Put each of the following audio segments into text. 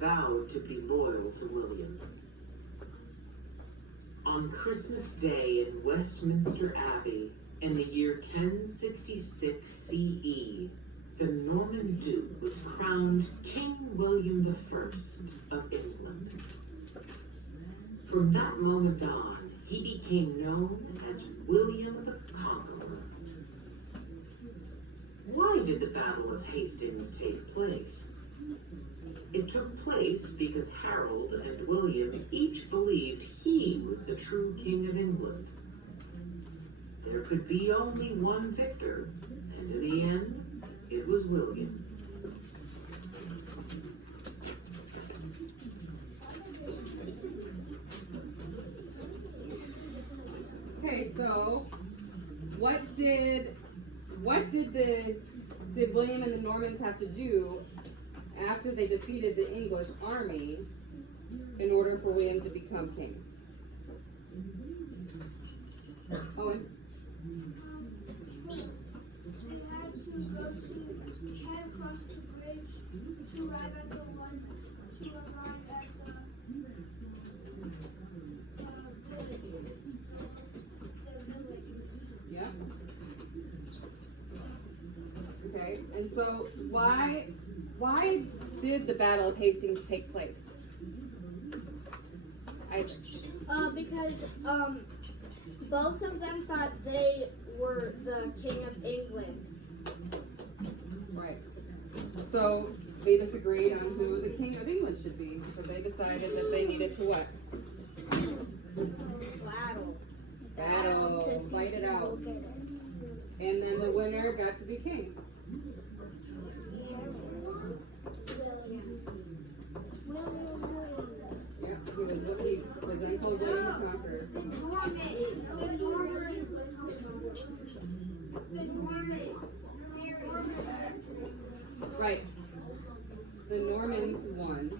vowed to be loyal to William. On Christmas Day in Westminster Abbey, in the year 1066 CE, the Norman Duke was crowned King William I of England. From that moment on, he became known as William the Conqueror. Why did the Battle of Hastings take place? It took place because Harold and William each believed he was the true King of England. There could be only one victor, and in the end, it was William. Okay, so what did William and the Normans have to do after they defeated the English army in order for William to become king? Owen? They had to go to head across the bridge to arrive at the village. Yep. Okay, and so why did the Battle of Hastings take place? Because both of them thought they were the King of England. Right. So they disagreed on who the King of England should be. So they decided that they needed to what? Battle. Fight it out. And then the winner got to be king. Yeah, he was then called William the Conqueror. Right. The Normans won.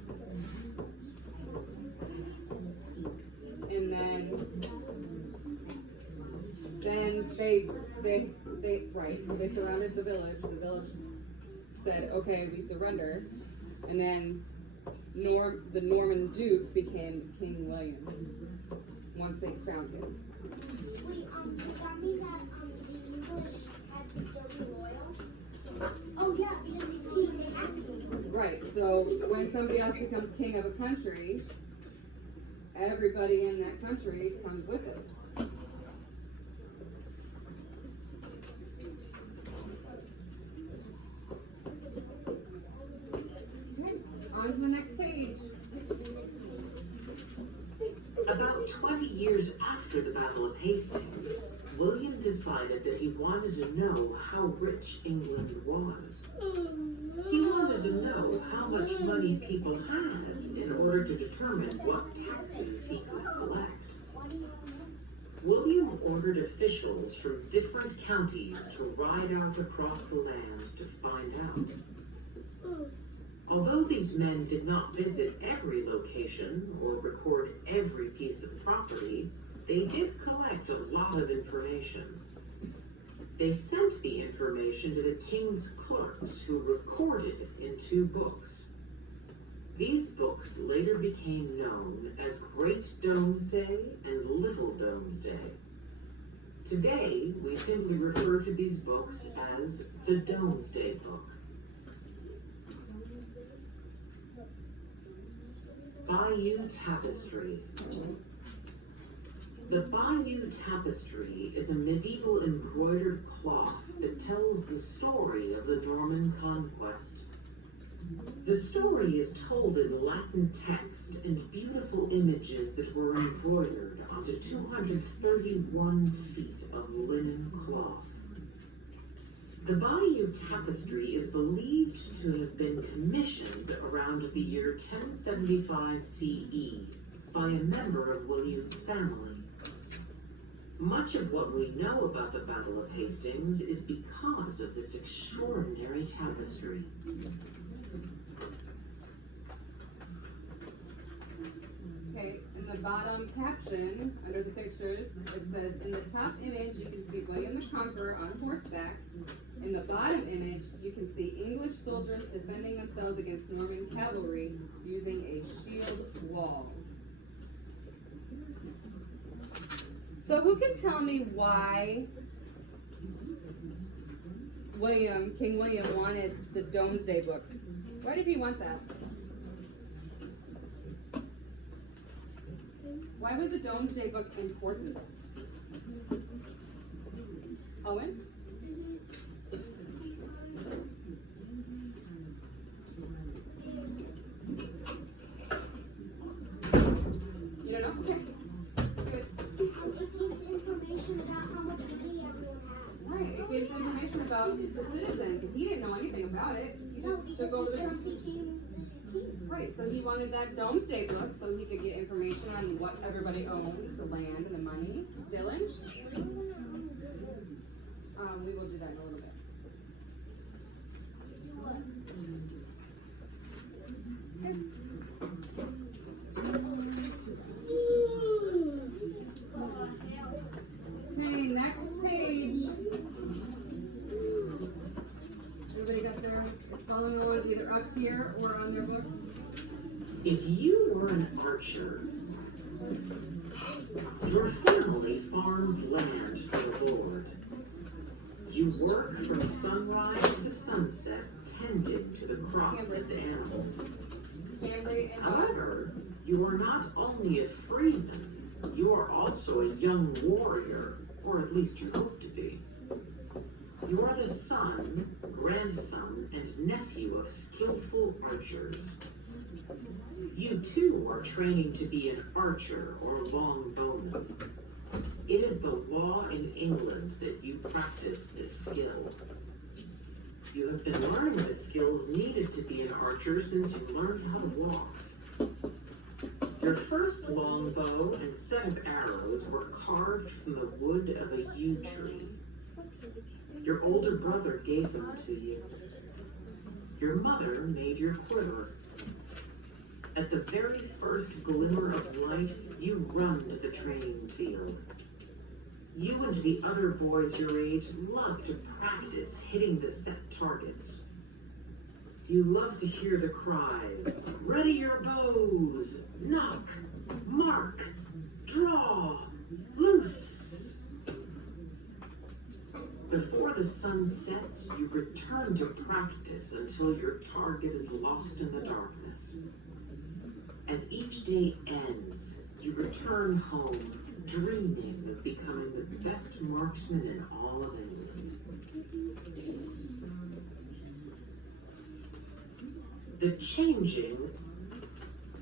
And then they surrounded the village. The village said, okay, we surrender. And then the Norman Duke became King William once they crowned him. Wait, does that mean that the English had to still be loyal? Oh yeah, because they had to be loyal. Right, so when somebody else becomes king of a country, everybody in that country comes with it. Okay, on to the next page. About 20 years after the Battle of Hastings, William decided that he wanted to know how rich England was. He wanted to know how much money people had in order to determine what taxes he could collect. William ordered officials from different counties to ride out across the land to find out. Although these men did not visit every location or record every piece of property, they did collect a lot of information. They sent the information to the king's clerks, who recorded it in 2 books. These books later became known as Great Domesday and Little Domesday. Today, we simply refer to these books as the Domesday Book. Bayeux Tapestry. The Bayeux Tapestry is a medieval embroidered cloth that tells the story of the Norman conquest. The story is told in Latin text and beautiful images that were embroidered onto 231 feet of linen cloth. The Bayeux Tapestry is believed to have been commissioned around the year 1075 CE by a member of William's family. Much of what we know about the Battle of Hastings is because of this extraordinary tapestry. Okay, in the bottom caption, under the pictures, it says, in the top image you can see William the Conqueror on horseback. In the bottom image, you can see English soldiers defending themselves against Norman cavalry using tell me why King William wanted the Domesday Book? Why did he want that? Why was the Domesday Book important? Owen? You don't know? Okay. Good. It gives information about how much money everyone has. Right. It gives information about the citizens. He didn't know anything about it. He No, just took over because the he just became the king. Right, so he wanted that Domesday Book so he could get information on what everybody owned, the land and the money. Dylan? We will do that in a little bit. Okay, next page. Everybody got their, it's following along either up here or on their book? If you were an archer, your family farms land for the Lord. You work from sunrise to sunset, tending to the crops and animals. Family and However, you are not only a freeman, you are also a young warrior, or at least you hope to be. You are the son, grandson, and nephew of skillful archers. You too are training to be an archer or longbowman. It is the law in England that you practice this skill. You have been learning the skills needed to be an archer since you learned how to walk. Your first longbow and set of arrows were carved from the wood of a yew tree. Your older brother gave them to you. Your mother made your quiver. At the very first glimmer of light, you run to the training field. You and the other boys your age love to practice hitting the set targets. You love to hear the cries, "Ready your bows! Knock! Mark! Draw! Loose!" Before the sun sets, you return to practice until your target is lost in the darkness. As each day ends, you return home, dreaming of becoming the best marksman in all of England. The changing.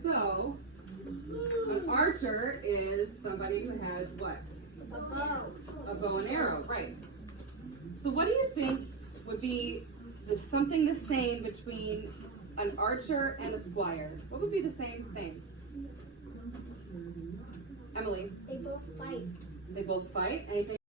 So, an archer is somebody who has what? A bow. A bow and arrow, right. So what do you think would be something the same between an archer and a squire? What would be the same thing?